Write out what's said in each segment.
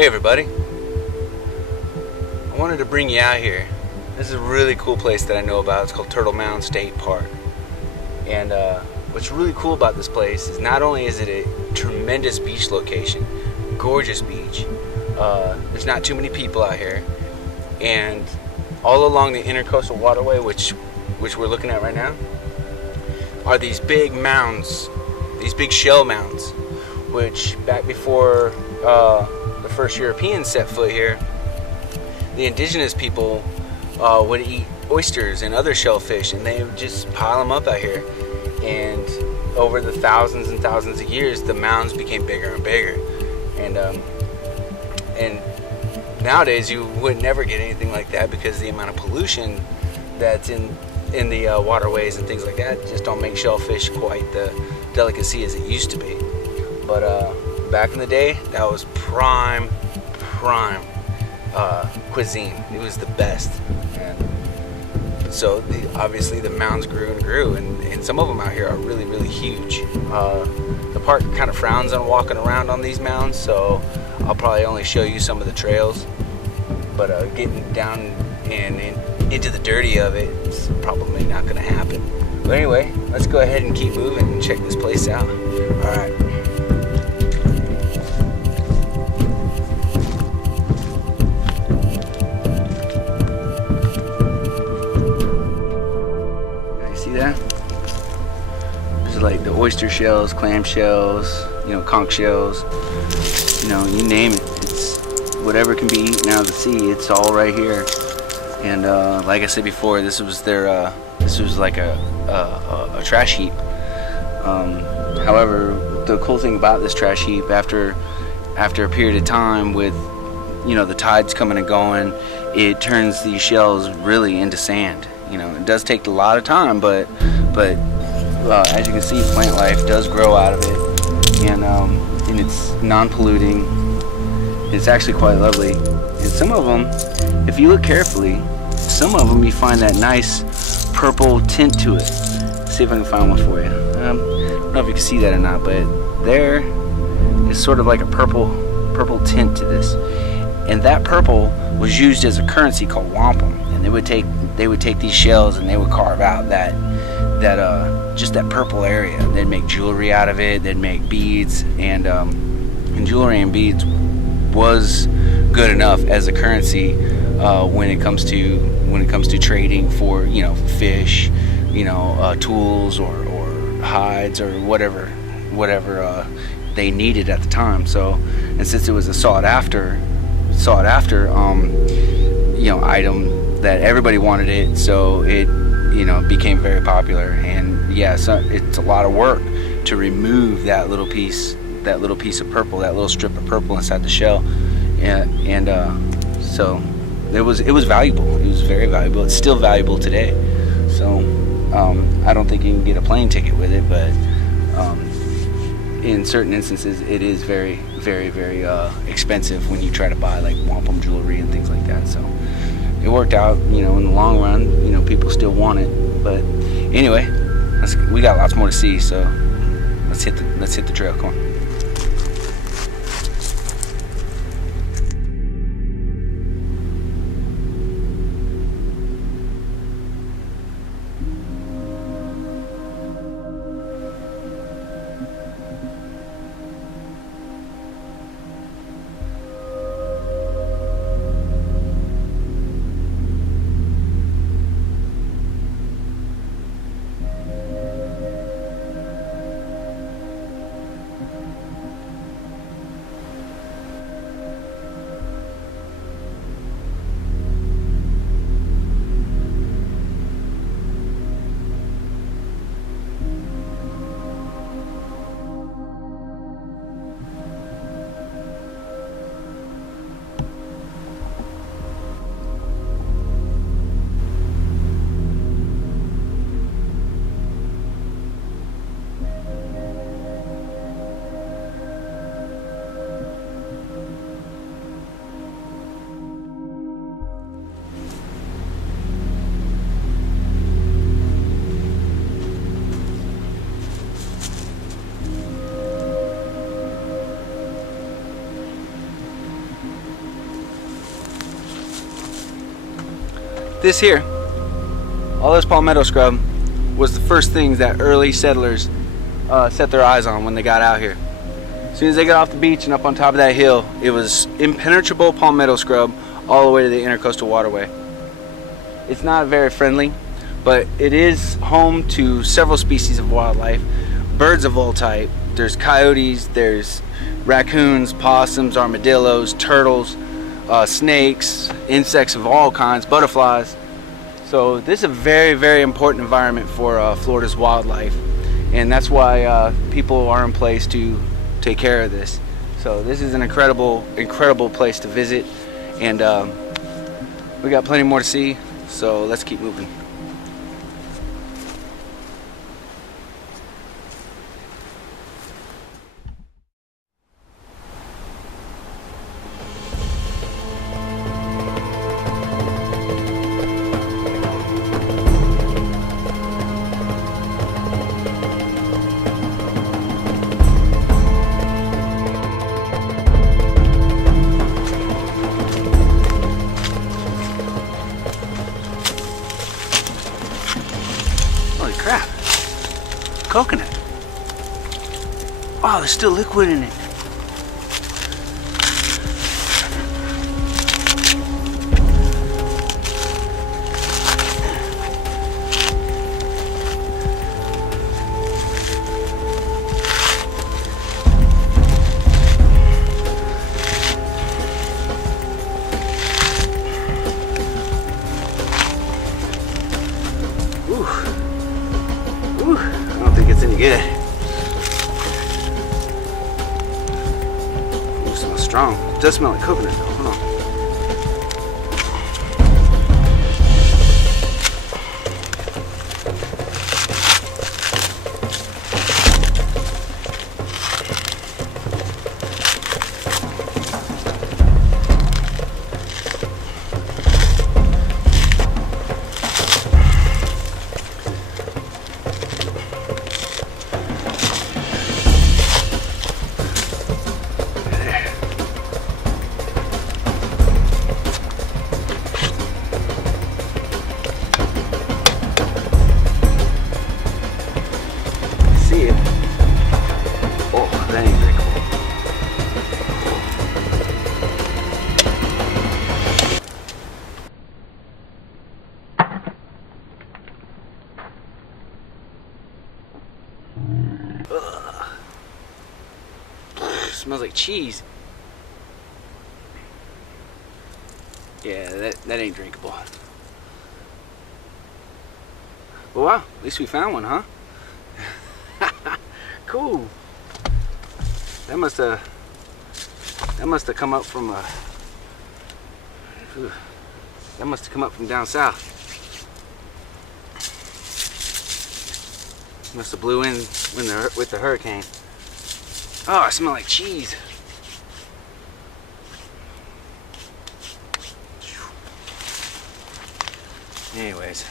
Hey everybody, I wanted to bring you out here. This is a really cool place that I know about. It's called Turtle Mound State Park. And what's really cool about this place is not only is it a tremendous beach location, gorgeous beach, there's not too many people out here, and all along the intercoastal waterway, which we're looking at right now, are these big mounds, these big shell mounds, which back before the first Europeans set foot here, the indigenous people would eat oysters and other shellfish, and they would just pile them up out here. And over the thousands and thousands of years, the mounds became bigger and bigger. And nowadays, you would never get anything like that because the amount of pollution that's in the waterways and things like that just don't make shellfish quite the delicacy as it used to be. But back in the day, that was prime cuisine. It was the best. And so obviously the mounds grew and grew, and some of them out here are really, really huge. The park kind of frowns on walking around on these mounds, so I'll probably only show you some of the trails. But getting down and into the dirty of it is probably not going to happen. But anyway, let's go ahead and keep moving and check this place out. All right. Like the oyster shells, clam shells, conch shells, you name it. It's whatever can be eaten out of the sea. It's all right here. And like I said before, this was their this was like a trash heap. However, the cool thing about this trash heap, after a period of time with the tides coming and going, it turns these shells really into sand. It does take a lot of time, but as you can see, plant life does grow out of it, and it's non-polluting. It's actually quite lovely. And some of them, if you look carefully, some of them you find that nice purple tint to it. Let's see if I can find one for you. I don't know if you can see that or not, but there is sort of like a purple tint to this. And that purple was used as a currency called wampum, and they would take these shells and they would carve out that just that purple area. They'd make jewelry out of it. They'd make beads, and jewelry and beads was good enough as a currency when it comes to trading for fish, tools or hides or whatever they needed at the time. So, and since it was a sought after item that everybody wanted it, so it became very popular. And yeah, so it's a lot of work to remove that little piece of purple, that little strip of purple inside the shell, and so it was valuable. It was very valuable. It's still valuable today. So I don't think you can get a plane ticket with it, but in certain instances it is very, very, very expensive when you try to buy like wampum jewelry and things like that. So it worked out, in the long run. People still want it. But anyway, we got lots more to see, so let's hit the trail. Come on. This here, all this palmetto scrub, was the first things that early settlers set their eyes on when they got out here. As soon as they got off the beach and up on top of that hill, it was impenetrable palmetto scrub all the way to the intercoastal waterway. It's not very friendly, but it is home to several species of wildlife, birds of all type. There's coyotes, there's raccoons, possums, armadillos, turtles, snakes, insects of all kinds, butterflies. So this is a very, very important environment for Florida's wildlife, and that's why people are in place to take care of this. So this is an incredible place to visit, and we got plenty more to see, so let's keep moving. Holy crap. Coconut. Wow, there's still liquid in it. I don't think it's any good. Ooh, it smells strong. It does smell like coconut though. Hold on. See it. Oh, that ain't drinkable. Smells like cheese. Yeah, that ain't drinkable. Well, wow, at least we found one, huh? Cool. That must have come up from that must have come up from down south. Must have blew in with the hurricane. Oh, I smell like cheese. Anyways.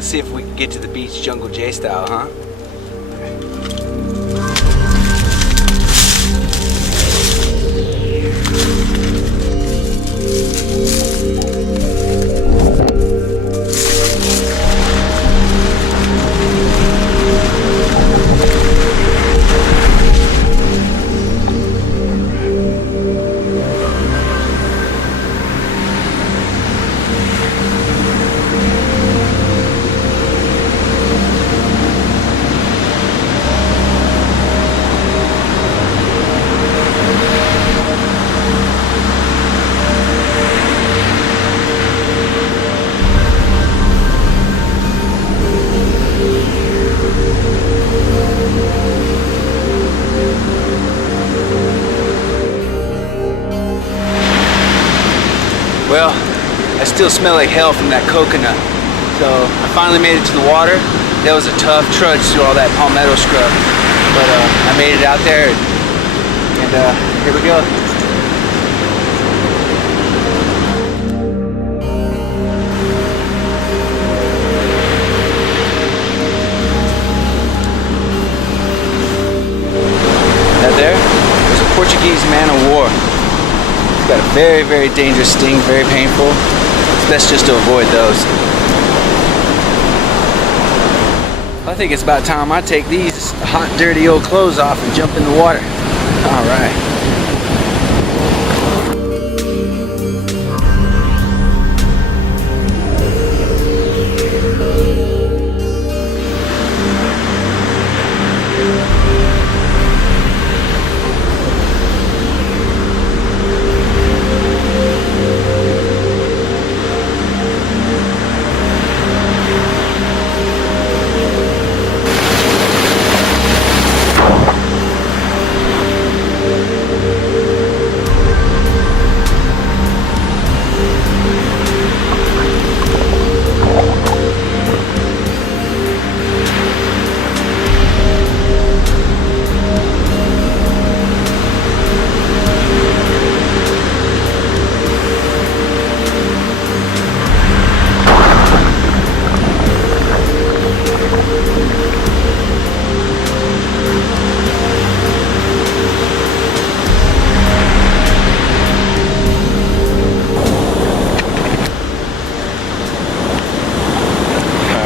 See if we can get to the beach Jungle J style, huh? Well, I still smell like hell from that coconut. So I finally made it to the water. That was a tough trudge through all that palmetto scrub. But I made it out there, and here we go. man of war. It's got a very, very dangerous sting, very painful. It's best just to avoid those. I think it's about time I take these hot, dirty old clothes off and jump in the water. All right.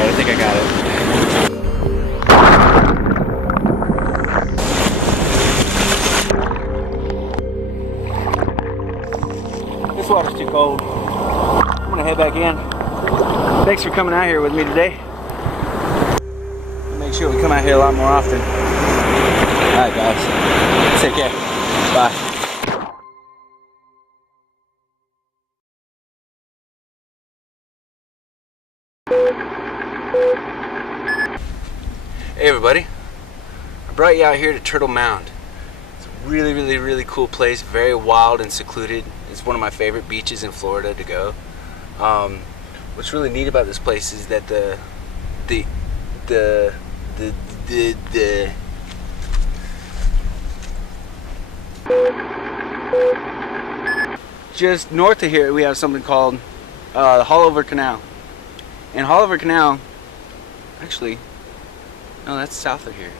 I think I got it. This water's too cold. I'm gonna head back in. Thanks for coming out here with me today. Make sure we come out here a lot more often. Alright guys, take care. Bye. Hey everybody, I brought you out here to Turtle Mound. It's a really, really, really cool place, very wild and secluded. It's one of my favorite beaches in Florida to go. What's really neat about this place is that just north of here we have something called the Haulover Canal. And Haulover Canal, actually, no, that's south of here.